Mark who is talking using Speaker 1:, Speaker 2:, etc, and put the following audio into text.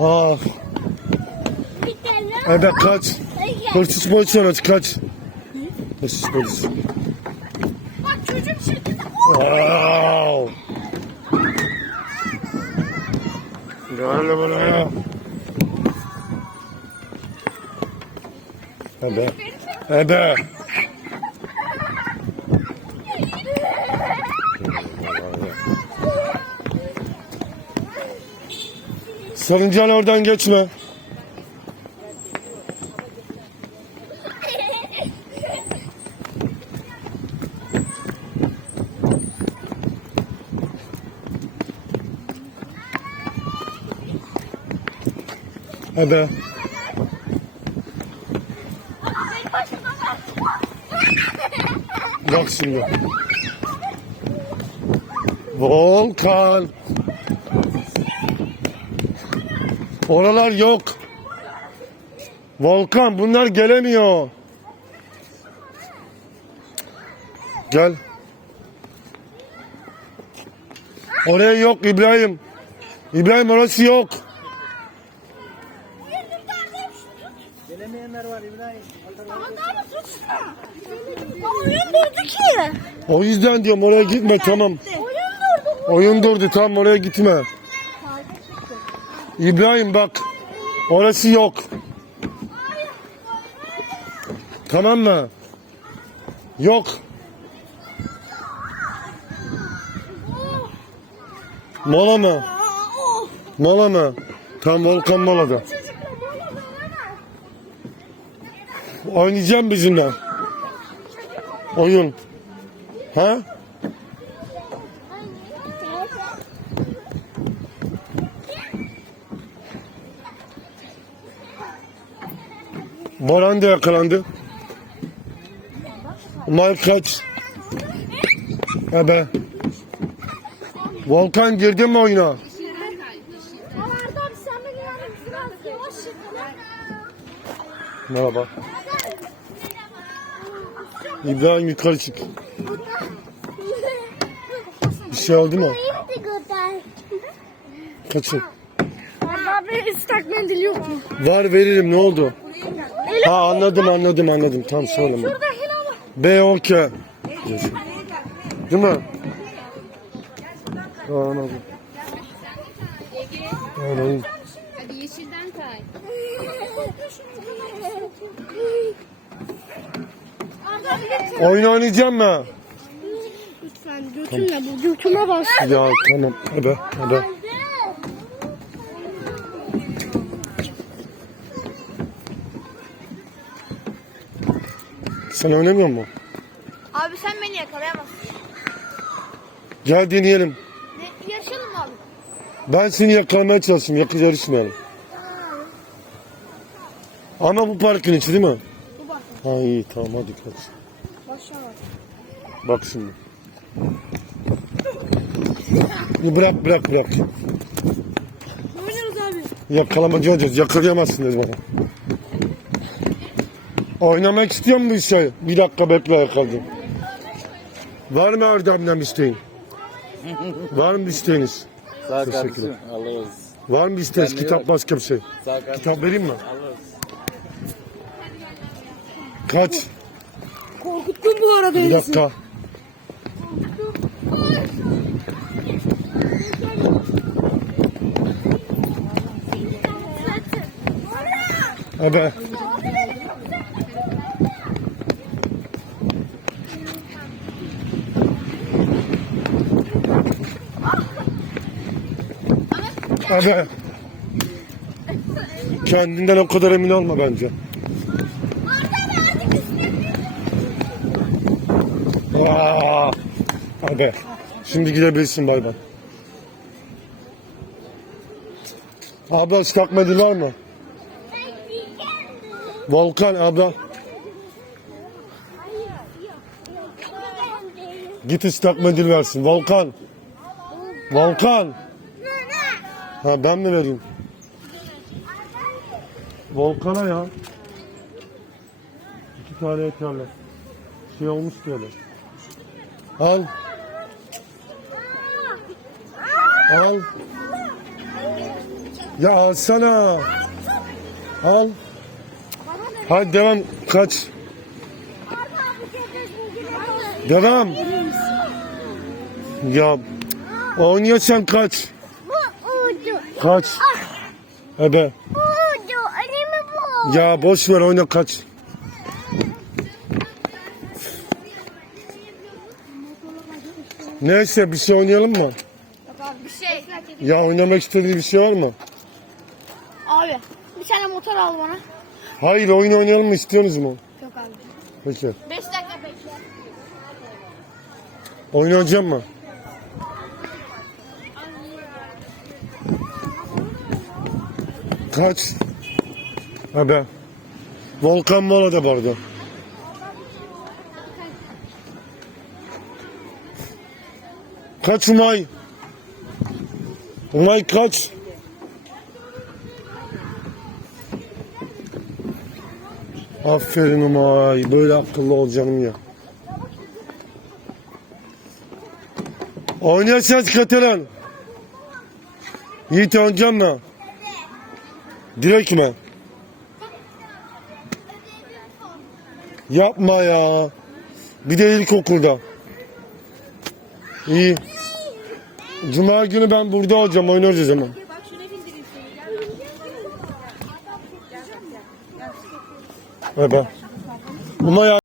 Speaker 1: Ah, Ebe kaç. Hırsız polis var kaç. Hırsız polis.
Speaker 2: Bak çocuğum şirkete.
Speaker 1: Wow. Gel buraya. Ebe. Ebe. Sarıncan oradan geçme. Ebe. Bak şimdi. Volkan. Oralar yok. Volkan bunlar gelemiyor. Gel. Oraya yok İbrahim. İbrahim orası yok.
Speaker 3: Gelemeyenler var İbrahim.
Speaker 2: Oyun durdu ki.
Speaker 1: O yüzden diyorum oraya gitme tamam.
Speaker 2: Oyun durdu.
Speaker 1: Oyun durdu tamam oraya gitme. İbrahim bak. Orası yok. Tamam mı? Yok. Mola mı? Mola mı? Tam Volkan molada. Oynayacağım bizimle. Oyun. Ha? Boran da yakalandı. Mike kaç. Ebe. Volkan girdi mi oyuna? Merhaba. İbrahim yukarı çık. Bir şey oldu mu? Kaçın.
Speaker 2: Abi ıslak mendil yok mu?
Speaker 1: Var veririm ne oldu? Ha anladım anladım anladım. Tam söyleme.
Speaker 2: Şurada helal var.
Speaker 1: B O K. Değil mi? Ha, Anladım. Anladım.
Speaker 4: Hadi yeşilden kay.
Speaker 2: Erdem lütfen.
Speaker 1: Oyun oynayacağım mı?
Speaker 2: Lütfen götünle bu götüme bas.
Speaker 1: Ya tamam. Hadi hadi. Sen oynamıyor musun?
Speaker 2: Abi sen beni yakalayamazsın.
Speaker 1: Gel deneyelim.
Speaker 2: Ne, yarışalım mı abi?
Speaker 1: Ben seni yakalamaya çalışayım. Yakı yarışmayalım. Ama bu parkın içi değil mi?
Speaker 2: Bu bak.
Speaker 1: Ha iyi tamam hadi kaç.
Speaker 2: Başla bak.
Speaker 1: Şimdi. Bırak bırak bırak.
Speaker 2: Ne oynarız abi?
Speaker 1: Yakalamacı olacağız. Yakalayamazsınız bana. Oynamak istiyor musun bir şey? Bir dakika bekle yakaladım. Var mı Erdem'den isteğin? Var mı bir isteğiniz?
Speaker 3: Sağ ol kardeşim. Alırız.
Speaker 1: Var mı bir isteğiniz? Kitap
Speaker 3: bak.
Speaker 1: başka bir şey.
Speaker 3: Sağ ol kardeşim.
Speaker 1: Kitap vereyim mi?
Speaker 3: Alırız.
Speaker 1: Kaç?
Speaker 2: Korkuttun bu arada
Speaker 1: Bir dakika. Abi. Abi. Kendinden o kadar emin olma bence. Aa, Abi. Şimdi gidebilirsin bay bay. Abla ıslak mendil var mı? Volkan abla. Git ıslak mendil versin. Volkan. Volkan. Ha ben mi vereyim? Volkan'a ya. İki tane yeterli. Şey olmuş diyorlar. Al. Al. Ya alsana. Al. Hadi devam. Kaç. Devam. Ya oynuyorsan kaç. Kaç. Ebe. Ya boş ver oyna kaç. Neyse bir şey oynayalım mı?
Speaker 4: Bir şey.
Speaker 1: Ya oynamak istediği bir şey var mı?
Speaker 2: Abi bir tane motor al bana.
Speaker 1: Hayır oyun oynayalım mı istiyorsunuz mu?
Speaker 2: Yok abi.
Speaker 1: Peki.
Speaker 2: 5 dakika bekle.
Speaker 1: Oynayacağım mı? Kaç? Abi. Volkan Mola da vardı. Kaç Umay? Umay kaç? Aferin Umay. Böyle akıllı ol canım ya. Oynayacağız Katalan. Yiğit oynayacağım mı? Direkt mi? Yapma ya. Bir de ilkokulda. İyi. Cuma günü ben burada olacağım. Oynarız o zaman. Evet. Ama ya